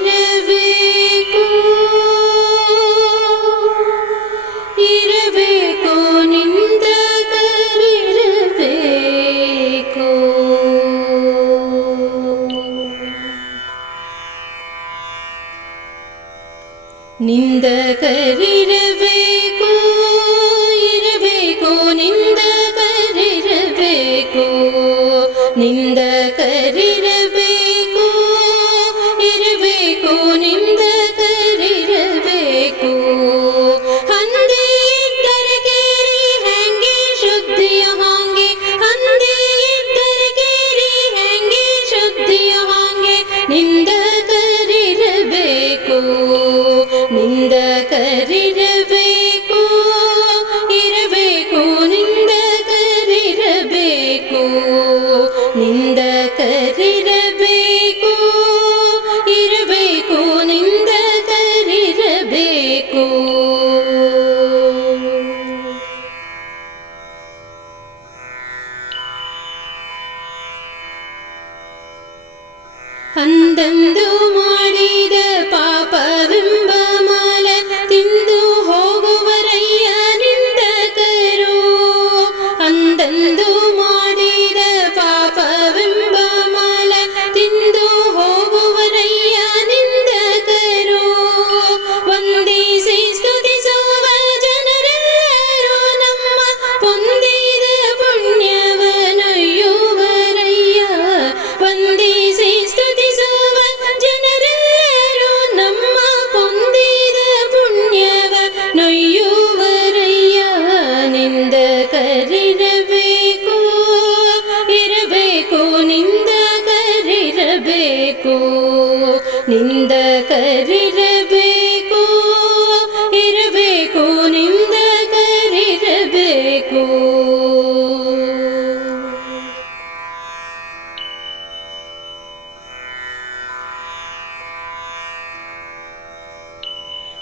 ನಿಂದಕರಿರಬೇಕು ಇರಬೇಕು ನಿಂದಕರಿರಬೇಕು ನಿಂದಕರಿರಬೇಕು ಇರಬೇಕು ನಿಂದಕರಿರಬೇಕು ನಿಂದಕರಿರಬೇಕು ಇರಬೇಕು ನಿಂದಕರಿರಬೇಕು ಹಂದಿ ಇದ್ದರೆ ಕೇರಿ ಹೆಂಗೆ ಶುದ್ಧಿಯ ಹಾಂಗೆ ಹಂದಿ ಇದ್ದರೆ ಕೇರಿ ಹೆಂಗೆ ಶುದ್ಧಿಯ ಹಾಂಗೆ ನಿಂದಕರಿರಬೇಕು ನಿಂದಕರಿರಬೇಕು ಇರಬೇಕು ನಿಂದಕರಿರಬೇಕು ನಿಂದಕರಿರಬೇಕು ಇರಬೇಕು ನಿಂದಕರಿರಬೇಕು ಅಂದಂದು ಮಾಡಿದ ಪಾಪವೆಂಬ ಮಾಲ ತಿಂದು ಹೋಗುವರಯ್ಯ ನಿಂದಕರು ಅಂದಂದು ಮಾಡಿದ ಪಾಪವೆಂಬ ಮಾಲ ತಿಂದು ಹೋಗುವರಯ್ಯ ನಿಂದಕರು ವಂದಿಸಿ ಸ್ತುತಿಸುವ ಜನರೆಲ್ಲರೂ ನಮ್ಮ ಹೊಂದಿದ ಪುಣ್ಯವನೊಯ್ಯುವರಯ್ಯ ವಂದಿಸಿ ಸ್ತುತಿಸುವ ಜನರೆಲ್ಲರೂ ನಮ್ಮ ಹೊಂದಿದ ಪುಣ್ಯವ ನೊಯ್ಯುವರಯ್ಯ ನಿಂದಕರಿರಬೇಕು ಇರಬೇಕು ನಿಂದಕರಿರಬೇಕು ನಿಂದಕರಿರಬೇಕು ಇರಬೇಕು ನಿಂದಕರಿರಬೇಕು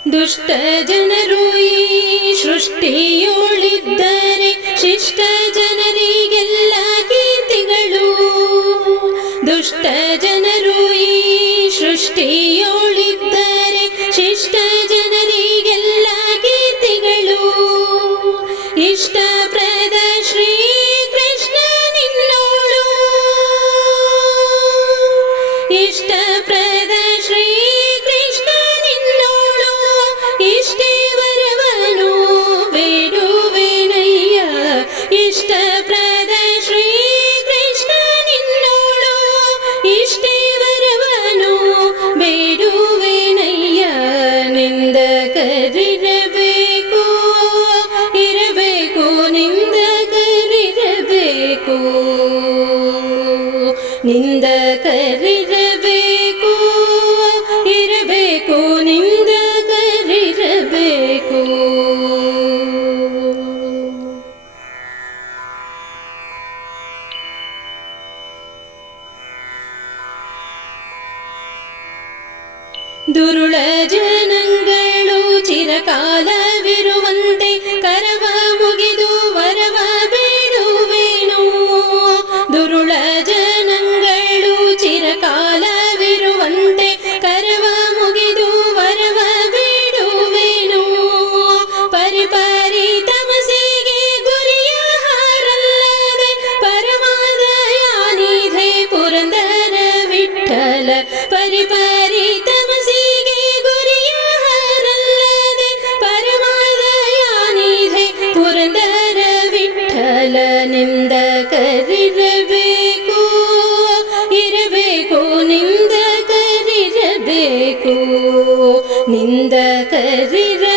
ದುಷ್ಟ ಜನರು ಈ ಸೃಷ್ಟಿಯೋಳಿದ್ದರೆ ಶಿಷ್ಟ ಜನರಿಗೆಲ್ಲ ಕೀರ್ತಿಗಳು ದುಷ್ಟ ಜನರು ಈ ಸೃಷ್ಟಿಯೋಳಿದ್ದರೆ ಶಿಷ್ಟ ಜನರಿಗೆಲ್ಲ ಕೀರ್ತಿಗಳು ಇಷ್ಟಪ್ರದ ಶ್ರೀ ಕೃಷ್ಣ ನಿನ್ನೋಳು ಇಷ್ಟಪ್ರದ ಶ್ರೀ ಕೃಷ್ಣ ನಿನ್ನೋಳು ಇಷ್ಟೇ ವರವನು ಬೇಡುವೆನಯ್ಯ ಇಷ್ಟಪ್ರದ ಶ್ರೀ ಕೃಷ್ಣ ನಿನ್ನೋಳು ಇಷ್ಟೇ ವರವನು ಬೇಡುವೆನಯ್ಯ ನಿಂದಕರಿರಬೇಕು ಇರಬೇಕು ನಿಂದಕರಿರಬೇಕು ನಿಂದಕರಿರಬೇಕು ಇರಬೇಕು ನಿಂದಕರಿರಬೇಕು ದುರುಳ ಜನಗಳು ಚಿರಕಾಲವಿರುವಂತೆ ಕರವ ಮುಗಿದು ವರವ ಬೇಡುವೆನು ದುರುಳ ಜನಗಳು ಚಿರಕಾಲವಿರುವಂತೆ ಕರವ ಮುಗಿದು ವರವ ಬೇಡುವೆನು ಪರಿಪರಿ ತಮಸಿಗೆ ಗುರಿಯ ಹಾರಲ್ಲದೆ ಪರಮಾದಯಾನಿಧೆ ಪುರಂದರ ವಿಠಲ ಪರಿಪರಿ ತಮಸಿಗೆ ಗುರಿಯ ಹಾರಲ್ಲದೆ ಪರಮಾದಯಾನಿಧೆ ಪುರಂದರ ವಿಠಲ ನಿಂದಕರಿರಬೇಕು ಇರಬೇಕು ನಿಂದಕರಿರಬೇಕು ನಿಂದಕರಿರಬೇಕು